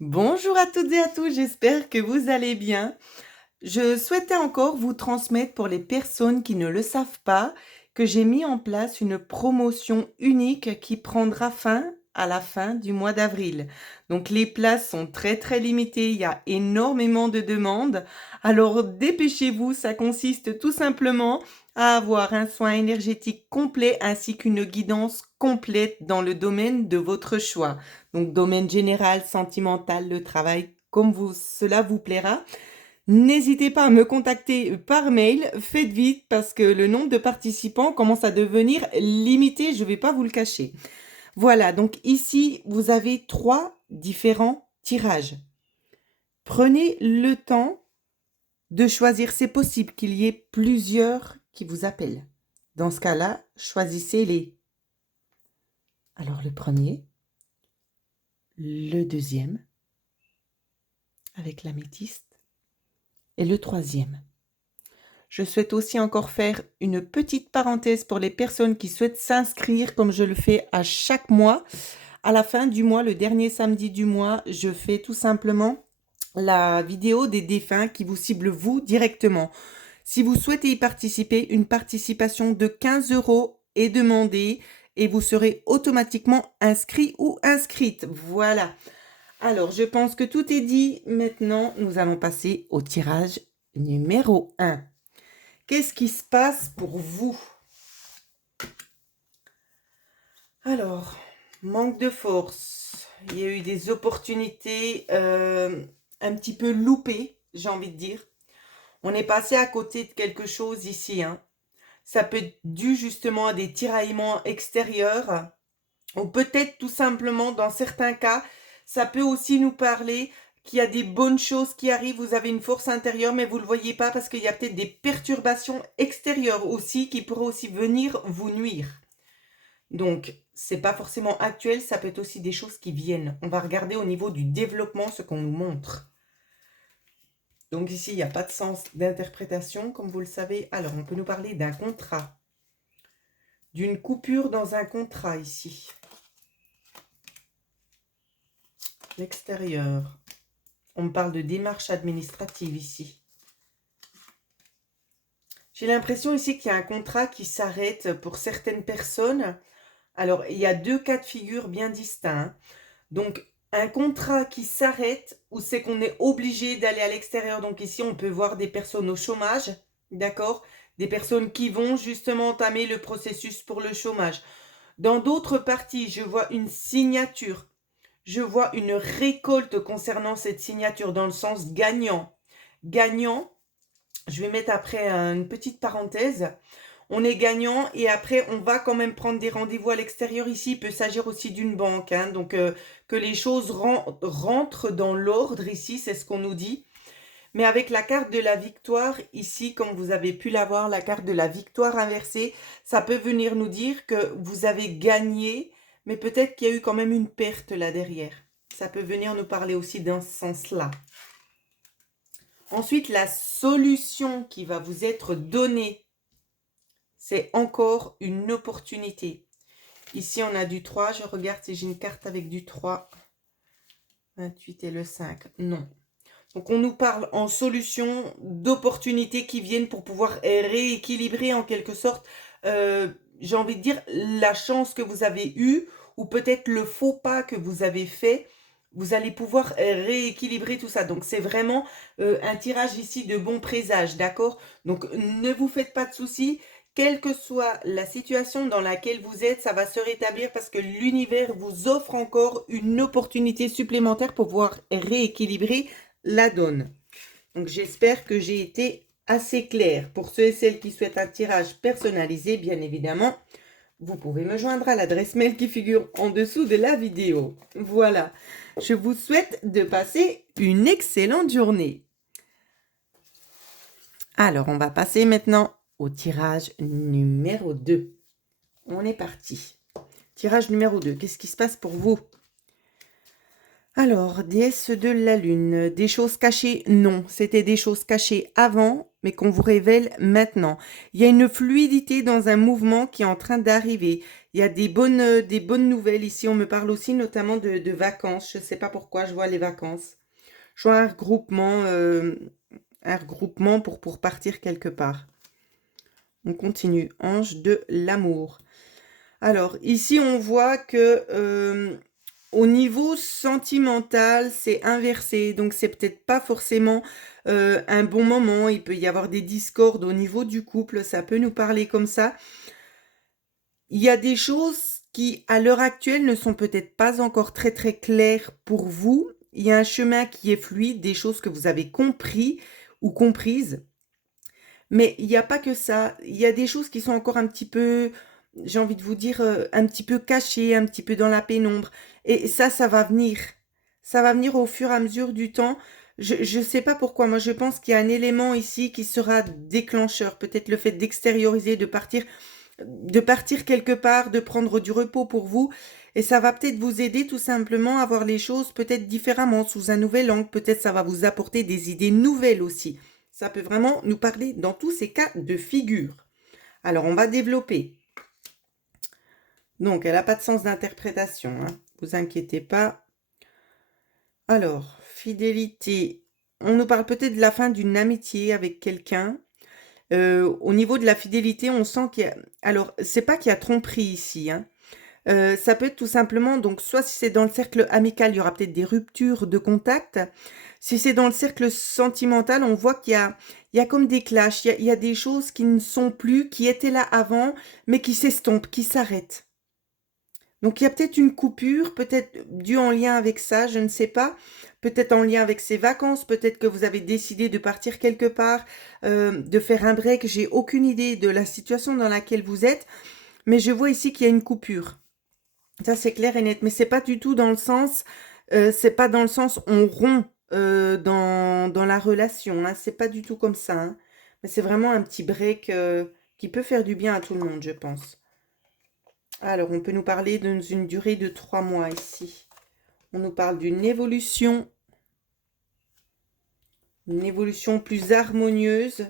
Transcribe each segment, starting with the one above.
Bonjour à toutes et à tous, j'espère que vous allez bien. Je souhaitais encore vous transmettre pour les personnes qui ne le savent pas que j'ai mis en place une promotion unique qui prendra fin à la fin du mois d'avril. Donc les places sont très limitées, il y a énormément de demandes. Alors dépêchez-vous, ça consiste tout simplement à avoir un soin énergétique complet ainsi qu'une guidance complète dans le domaine de votre choix. Donc domaine général, sentimental, le travail, comme cela vous plaira. N'hésitez pas à me contacter par mail, faites vite parce que le nombre de participants commence à devenir limité, je ne vais pas vous le cacher. Voilà, donc ici, vous avez 3 différents tirages. Prenez le temps de choisir, c'est possible qu'il y ait plusieurs qui vous appellent. Dans ce cas-là, choisissez-les. Alors le premier, le deuxième, avec l'améthyste, et le troisième. Je souhaite aussi encore faire une petite parenthèse pour les personnes qui souhaitent s'inscrire comme je le fais à chaque mois. À la fin du mois, le dernier samedi du mois, je fais tout simplement la vidéo des défunts qui vous ciblent vous directement. Si vous souhaitez y participer, une participation de 15 € est demandée et vous serez automatiquement inscrit ou inscrite. Voilà. Alors, je pense que tout est dit. Maintenant, nous allons passer au tirage numéro 1. Qu'est-ce qui se passe pour vous? Alors, manque de force. Il y a eu des opportunités un petit peu loupées, j'ai envie de dire. On est passé à côté de quelque chose ici, hein. Ça peut être dû justement à des tiraillements extérieurs ou peut-être tout simplement, dans certains cas, ça peut aussi nous parler qu'il y a des bonnes choses qui arrivent, vous avez une force intérieure, mais vous ne le voyez pas parce qu'il y a peut-être des perturbations extérieures aussi qui pourraient aussi venir vous nuire. Donc, c'est pas forcément actuel, ça peut être aussi des choses qui viennent. On va regarder au niveau du développement ce qu'on nous montre. Donc ici, il n'y a pas de sens d'interprétation, comme vous le savez. Alors, on peut nous parler d'un contrat, d'une coupure dans un contrat ici. L'extérieur. On me parle de démarche administrative ici. J'ai l'impression ici qu'il y a un contrat qui s'arrête pour certaines personnes. Alors, il y a 2 cas de figure bien distincts. Donc, un contrat qui s'arrête ou c'est qu'on est obligé d'aller à l'extérieur. Donc ici, on peut voir des personnes au chômage, d'accord? Des personnes qui vont justement entamer le processus pour le chômage. Dans d'autres parties, je vois une signature. Je vois une récolte concernant cette signature dans le sens gagnant. Gagnant, je vais mettre après une petite parenthèse. On est gagnant et après on va quand même prendre des rendez-vous à l'extérieur. Ici, il peut s'agir aussi d'une banque, hein, donc que les choses rentrent dans l'ordre ici, c'est ce qu'on nous dit. Mais avec la carte de la victoire, ici, comme vous avez pu la voir, la carte de la victoire inversée, ça peut venir nous dire que vous avez gagné, mais peut-être qu'il y a eu quand même une perte là derrière. Ça peut venir nous parler aussi dans ce sens-là. Ensuite, la solution qui va vous être donnée, c'est encore une opportunité. Ici, on a du 3. Je regarde si j'ai une carte avec du 3. 28 et le 5. Non. Donc, on nous parle en solution d'opportunités qui viennent pour pouvoir rééquilibrer en quelque sorte, j'ai envie de dire, la chance que vous avez eue ou peut-être le faux pas que vous avez fait. Vous allez pouvoir rééquilibrer tout ça. Donc, c'est vraiment un tirage ici de bon présage, d'accord? Donc, ne vous faites pas de soucis. Quelle que soit la situation dans laquelle vous êtes, ça va se rétablir parce que l'univers vous offre encore une opportunité supplémentaire pour pouvoir rééquilibrer la donne. Donc, j'espère que j'ai été assez claire. Pour ceux et celles qui souhaitent un tirage personnalisé, bien évidemment, vous pouvez me joindre à l'adresse mail qui figure en dessous de la vidéo. Voilà. Je vous souhaite de passer une excellente journée. Alors, on va passer maintenant au tirage numéro 2. On est parti. Tirage numéro 2. Qu'est-ce qui se passe pour vous? Alors, déesse de la lune, des choses cachées? Non, c'était des choses cachées avant mais qu'on vous révèle maintenant. Il y a une fluidité dans un mouvement qui est en train d'arriver. Il y a des bonnes nouvelles ici. On me parle aussi notamment de vacances. Je ne sais pas pourquoi je vois les vacances. Je vois un regroupement pour partir quelque part. On continue. Ange de l'amour. Alors, ici, on voit que au niveau sentimental, c'est inversé. Donc, c'est peut-être pas forcément un bon moment. Il peut y avoir des discordes au niveau du couple. Ça peut nous parler comme ça. Il y a des choses qui, à l'heure actuelle, ne sont peut-être pas encore très très claires pour vous. Il y a un chemin qui est fluide, des choses que vous avez compris ou comprises. Mais il n'y a pas que ça. Il y a des choses qui sont encore un petit peu, j'ai envie de vous dire, un petit peu cachées, un petit peu dans la pénombre. Et ça va venir. Ça va venir au fur et à mesure du temps. Je ne sais pas pourquoi. Moi, je pense qu'il y a un élément ici qui sera déclencheur. Peut-être le fait d'extérioriser, de partir quelque part, de prendre du repos pour vous. Et ça va peut-être vous aider tout simplement à voir les choses peut-être différemment, sous un nouvel angle. Peut-être ça va vous apporter des idées nouvelles aussi. Ça peut vraiment nous parler dans tous ces cas de figure. Alors, on va développer. Donc, elle n'a pas de sens d'interprétation. Hein. Vous inquiétez pas. Alors, fidélité. On nous parle peut-être de la fin d'une amitié avec quelqu'un. Au niveau de la fidélité, on sent qu'il y a... Alors, c'est pas qu'il y a tromperie ici. Hein. Ça peut être tout simplement, donc soit si c'est dans le cercle amical, il y aura peut-être des ruptures de contact. Si c'est dans le cercle sentimental, on voit il y a comme des clashs, il y a des choses qui ne sont plus, qui étaient là avant, mais qui s'estompent, qui s'arrêtent. Donc il y a peut-être une coupure, peut-être due en lien avec ça, je ne sais pas. Peut-être en lien avec ces vacances, peut-être que vous avez décidé de partir quelque part, de faire un break. J'ai aucune idée de la situation dans laquelle vous êtes, mais je vois ici qu'il y a une coupure. Ça, c'est clair et net. Mais c'est pas du tout dans le sens, c'est pas dans le sens on rompt dans la relation. Hein. C'est pas du tout comme ça. Hein. Mais c'est vraiment un petit break qui peut faire du bien à tout le monde, je pense. Alors, on peut nous parler d'une durée de 3 mois ici. On nous parle d'une évolution plus harmonieuse.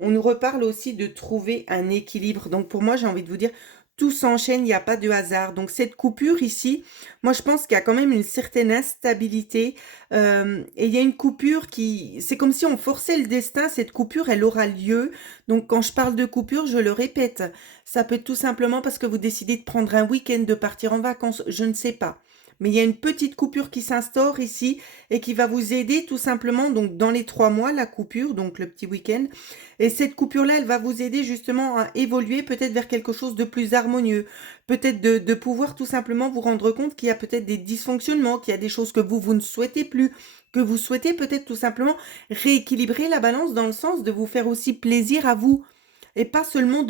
On nous reparle aussi de trouver un équilibre. Donc, pour moi, j'ai envie de vous dire, tout s'enchaîne, il n'y a pas de hasard. Donc, cette coupure ici, moi, je pense qu'il y a quand même une certaine instabilité. Et il y a une coupure qui... C'est comme si on forçait le destin. Cette coupure, elle aura lieu. Donc, quand je parle de coupure, je le répète. Ça peut être tout simplement parce que vous décidez de prendre un week-end, de partir en vacances. Je ne sais pas. Mais il y a une petite coupure qui s'instaure ici et qui va vous aider tout simplement, donc dans les 3 mois, la coupure, donc le petit week-end. Et cette coupure-là, elle va vous aider justement à évoluer peut-être vers quelque chose de plus harmonieux. Peut-être de pouvoir tout simplement vous rendre compte qu'il y a peut-être des dysfonctionnements, qu'il y a des choses que vous ne souhaitez plus, que vous souhaitez peut-être tout simplement rééquilibrer la balance dans le sens de vous faire aussi plaisir à vous. Et pas seulement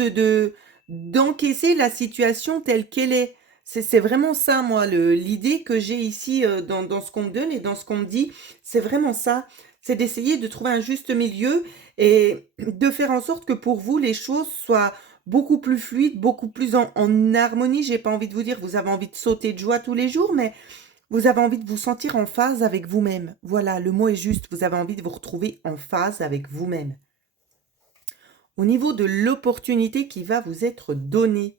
d'encaisser la situation telle qu'elle est. C'est vraiment ça, moi, l'idée que j'ai ici dans ce qu'on me donne et dans ce qu'on me dit. C'est vraiment ça. C'est d'essayer de trouver un juste milieu et de faire en sorte que pour vous, les choses soient beaucoup plus fluides, beaucoup plus en harmonie. J'ai pas envie de vous dire, vous avez envie de sauter de joie tous les jours, mais vous avez envie de vous sentir en phase avec vous-même. Voilà, le mot est juste. Vous avez envie de vous retrouver en phase avec vous-même. Au niveau de l'opportunité qui va vous être donnée.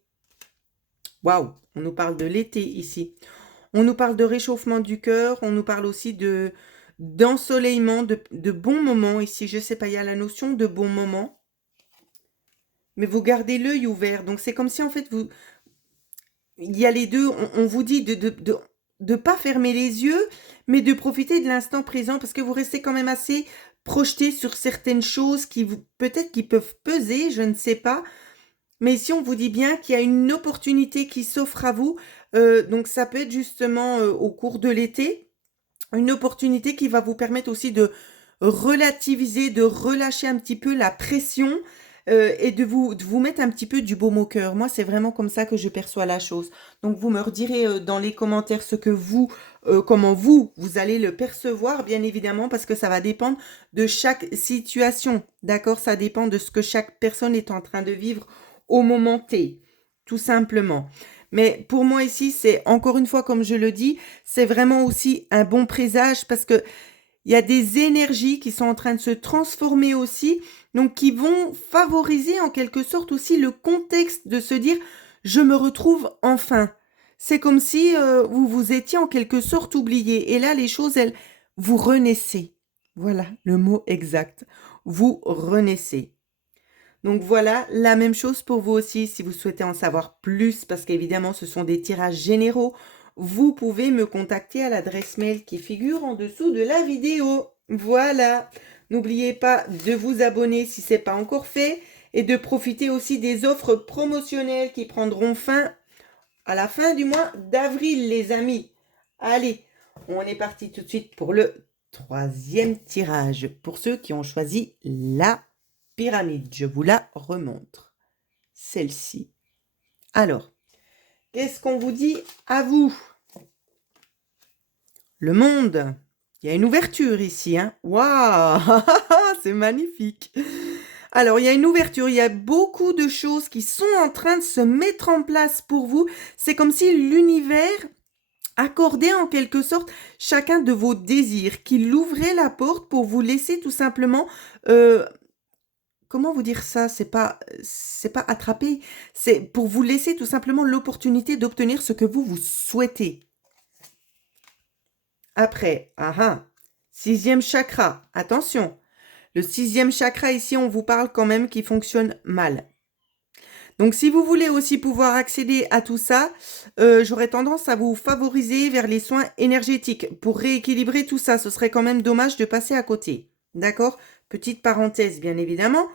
Waouh, on nous parle de l'été ici. On nous parle de réchauffement du cœur, on nous parle aussi d'ensoleillement, de bons moments ici. Je sais pas, il y a la notion de bons moments. Mais vous gardez l'œil ouvert. Donc c'est comme si en fait il y a les deux. On vous dit de pas fermer les yeux, mais de profiter de l'instant présent parce que vous restez quand même assez projeté sur certaines choses qui peut-être qui peuvent peser, je ne sais pas. Mais ici, on vous dit bien qu'il y a une opportunité qui s'offre à vous. Donc, ça peut être justement au cours de l'été, une opportunité qui va vous permettre aussi de relativiser, de relâcher un petit peu la pression et de vous mettre un petit peu du baume au cœur. Moi, c'est vraiment comme ça que je perçois la chose. Donc, vous me redirez dans les commentaires ce que comment vous allez le percevoir, bien évidemment, parce que ça va dépendre de chaque situation. D'accord? Ça dépend de ce que chaque personne est en train de vivre au moment T, tout simplement. Mais pour moi ici, c'est encore une fois, comme je le dis, c'est vraiment aussi un bon présage parce que Il y a des énergies qui sont en train de se transformer aussi, donc qui vont favoriser en quelque sorte aussi le contexte de se dire: «Je me retrouve enfin». C'est comme si, vous vous étiez en quelque sorte oublié et là les choses vous renaissez. Voilà le mot exact. Vous renaissez. Donc voilà, la même chose pour vous aussi si vous souhaitez en savoir plus parce qu'évidemment ce sont des tirages généraux. Vous pouvez me contacter à l'adresse mail qui figure en dessous de la vidéo. Voilà. N'oubliez pas de vous abonner si ce n'est pas encore fait et de profiter aussi des offres promotionnelles qui prendront fin à la fin du mois d'avril, les amis. Allez, on est parti tout de suite pour le troisième tirage pour ceux qui ont choisi la pyramide. Je vous la remontre. Celle-ci. Alors, qu'est-ce qu'on vous dit à vous? Le monde. Il y a une ouverture ici, hein. Waouh, c'est magnifique. Alors, il y a une ouverture, il y a beaucoup de choses qui sont en train de se mettre en place pour vous. C'est comme si l'univers accordait en quelque sorte chacun de vos désirs, qu'il ouvrait la porte pour vous laisser tout simplement, comment vous dire ça? C'est pas attraper, c'est pour vous laisser tout simplement l'opportunité d'obtenir ce que vous souhaitez. Après, 6e chakra, attention, le 6e chakra ici, on vous parle quand même qu'il fonctionne mal. Donc si vous voulez aussi pouvoir accéder à tout ça, j'aurais tendance à vous favoriser vers les soins énergétiques. Pour rééquilibrer tout ça, ce serait quand même dommage de passer à côté. D'accord? Petite parenthèse, bien évidemment.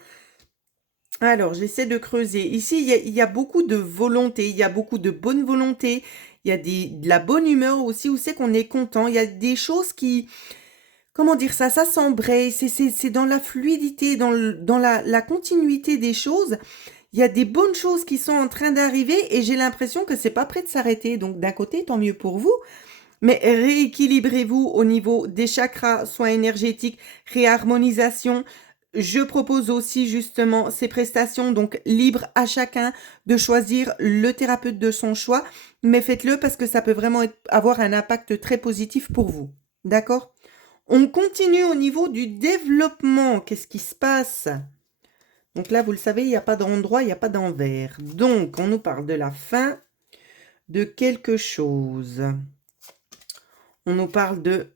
Alors, j'essaie de creuser. Ici, il y a beaucoup de volonté, il y a beaucoup de bonne volonté, il y a de la bonne humeur aussi, où c'est qu'on est content. Il y a des choses qui, comment dire ça, ça s'embraye, c'est dans la fluidité, dans la continuité des choses. Il y a des bonnes choses qui sont en train d'arriver et j'ai l'impression que c'est pas prêt de s'arrêter. Donc, d'un côté, tant mieux pour vous. Mais rééquilibrez-vous au niveau des chakras, soins énergétiques, réharmonisation. Je propose aussi justement ces prestations, donc libre à chacun de choisir le thérapeute de son choix, mais faites-le parce que ça peut vraiment avoir un impact très positif pour vous. D'accord? On continue au niveau du développement. Qu'est-ce qui se passe? Donc là, vous le savez, il n'y a pas d'endroit, il n'y a pas d'envers. Donc, on nous parle de la fin de quelque chose. On nous parle de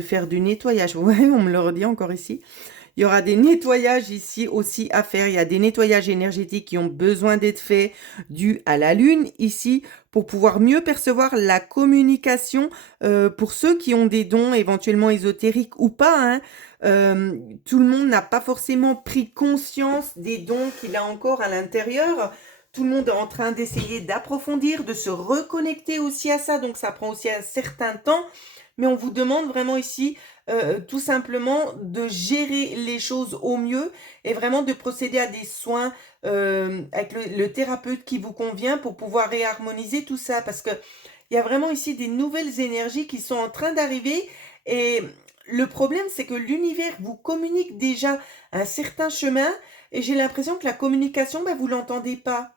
faire du nettoyage. Ouais, on me le redit encore ici. Il y aura des nettoyages ici aussi à faire. Il y a des nettoyages énergétiques qui ont besoin d'être faits dus à la lune ici pour pouvoir mieux percevoir la communication pour ceux qui ont des dons éventuellement ésotériques ou pas. Hein. Tout le monde n'a pas forcément pris conscience des dons qu'il a encore à l'intérieur. Tout le monde est en train d'essayer d'approfondir, de se reconnecter aussi à ça. Donc ça prend aussi un certain temps. Mais on vous demande vraiment ici tout simplement de gérer les choses au mieux et vraiment de procéder à des soins avec le thérapeute qui vous convient pour pouvoir réharmoniser tout ça. Parce que il y a vraiment ici des nouvelles énergies qui sont en train d'arriver et le problème, c'est que l'univers vous communique déjà un certain chemin et j'ai l'impression que la communication, vous l'entendez pas.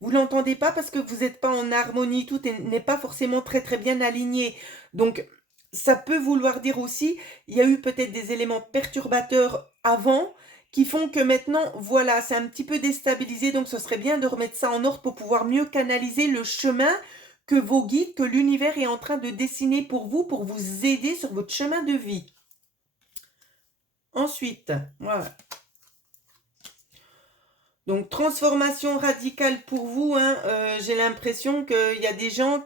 Vous l'entendez pas parce que vous n'êtes pas en harmonie, tout n'est pas forcément très très bien aligné. Donc, ça peut vouloir dire aussi, il y a eu peut-être des éléments perturbateurs avant qui font que maintenant, voilà, c'est un petit peu déstabilisé. Donc, ce serait bien de remettre ça en ordre pour pouvoir mieux canaliser le chemin que vos guides, que l'univers est en train de dessiner pour vous aider sur votre chemin de vie. Ensuite, voilà. Donc, transformation radicale pour vous. Hein, j'ai l'impression qu'il y a des gens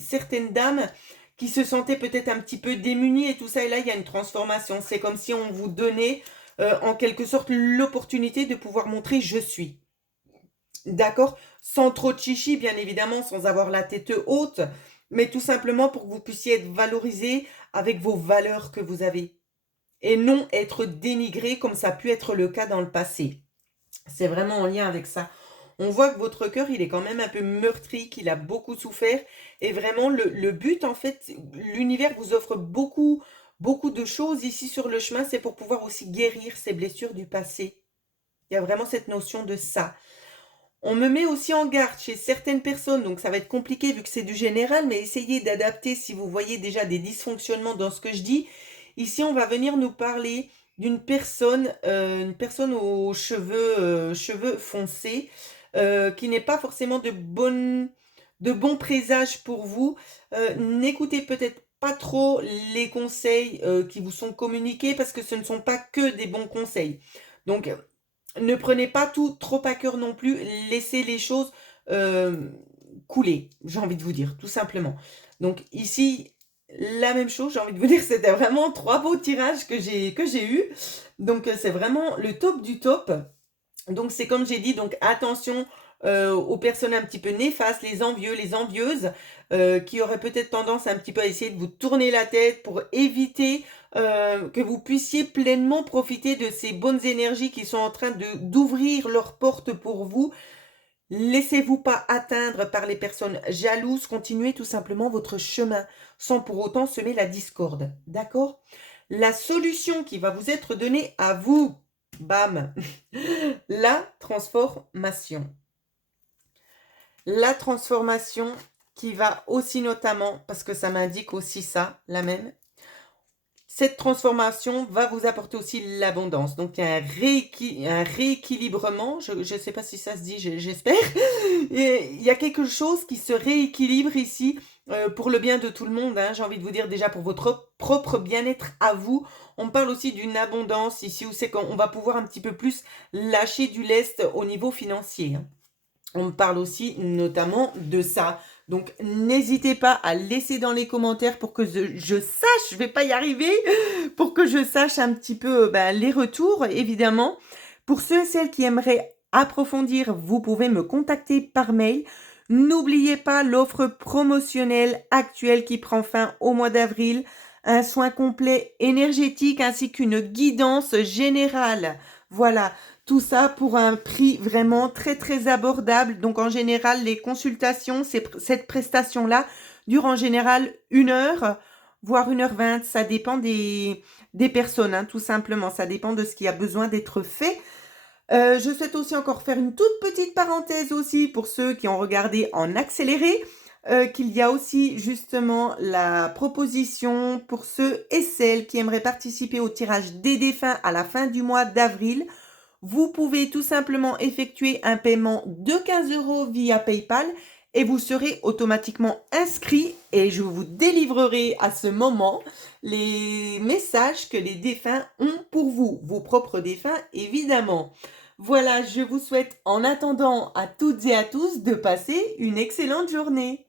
certaines dames, qui se sentaient peut-être un petit peu démunies et tout ça. Et là, il y a une transformation. C'est comme si on vous donnait en quelque sorte l'opportunité de pouvoir montrer « je suis ». D'accord? Sans trop de chichi, bien évidemment, sans avoir la tête haute, mais tout simplement pour que vous puissiez être valorisé avec vos valeurs que vous avez. Et non être dénigré comme ça a pu être le cas dans le passé. C'est vraiment en lien avec ça. On voit que votre cœur, il est quand même un peu meurtri, qu'il a beaucoup souffert. Et vraiment, le but, en fait, l'univers vous offre beaucoup, beaucoup de choses ici sur le chemin. C'est pour pouvoir aussi guérir ces blessures du passé. Il y a vraiment cette notion de ça. On me met aussi en garde chez certaines personnes, donc ça va être compliqué vu que c'est du général, mais essayez d'adapter si vous voyez déjà des dysfonctionnements dans ce que je dis. Ici, on va venir nous parler d'une personne, une personne aux cheveux foncés, qui n'est pas forcément de bons présages pour vous. N'écoutez peut-être pas trop les conseils, qui vous sont communiqués parce que ce ne sont pas que des bons conseils. Donc, ne prenez pas tout trop à cœur non plus, laissez les choses, couler, j'ai envie de vous dire, tout simplement. Donc ici, la même chose, j'ai envie de vous dire, c'était vraiment 3 beaux tirages que j'ai eus. Donc, c'est vraiment le top du top. Donc c'est comme j'ai dit, donc attention, aux personnes un petit peu néfastes, les envieux, les envieuses, qui auraient peut-être tendance un petit peu à essayer de vous tourner la tête pour éviter, que vous puissiez pleinement profiter de ces bonnes énergies qui sont en train de d'ouvrir leurs portes pour vous. Laissez-vous pas atteindre par les personnes jalouses, continuez tout simplement votre chemin, sans pour autant semer la discorde, d'accord? La solution qui va vous être donnée à vous, bam, la transformation. La transformation qui va aussi notamment, parce que ça m'indique aussi ça, la même, cette transformation va vous apporter aussi l'abondance. Donc, il y a un rééquilibrement. Je ne sais pas si ça se dit, j'espère. Et il y a quelque chose qui se rééquilibre ici pour le bien de tout le monde. Hein. J'ai envie de vous dire déjà pour votre propre bien-être à vous. On parle aussi d'une abondance ici où c'est qu'on va pouvoir un petit peu plus lâcher du lest au niveau financier. Hein. On parle aussi notamment de ça. Donc, n'hésitez pas à laisser dans les commentaires pour que je sache, je vais pas y arriver, pour que je sache un petit peu les retours, évidemment. Pour ceux et celles qui aimeraient approfondir, vous pouvez me contacter par mail. N'oubliez pas l'offre promotionnelle actuelle qui prend fin au mois d'avril, un soin complet énergétique ainsi qu'une guidance générale. Voilà. Tout ça pour un prix vraiment très très abordable. Donc en général, les consultations, cette prestation-là dure en général 1 heure, voire 1h20. Ça dépend des personnes, hein, tout simplement. Ça dépend de ce qui a besoin d'être fait. Je souhaite aussi encore faire une toute petite parenthèse aussi pour ceux qui ont regardé en accéléré. Qu'il y a aussi justement la proposition pour ceux et celles qui aimeraient participer au tirage des défunts à la fin du mois d'avril. Vous pouvez tout simplement effectuer un paiement de 15 € via PayPal et vous serez automatiquement inscrit et je vous délivrerai à ce moment les messages que les défunts ont pour vous, vos propres défunts évidemment. Voilà, je vous souhaite en attendant à toutes et à tous de passer une excellente journée.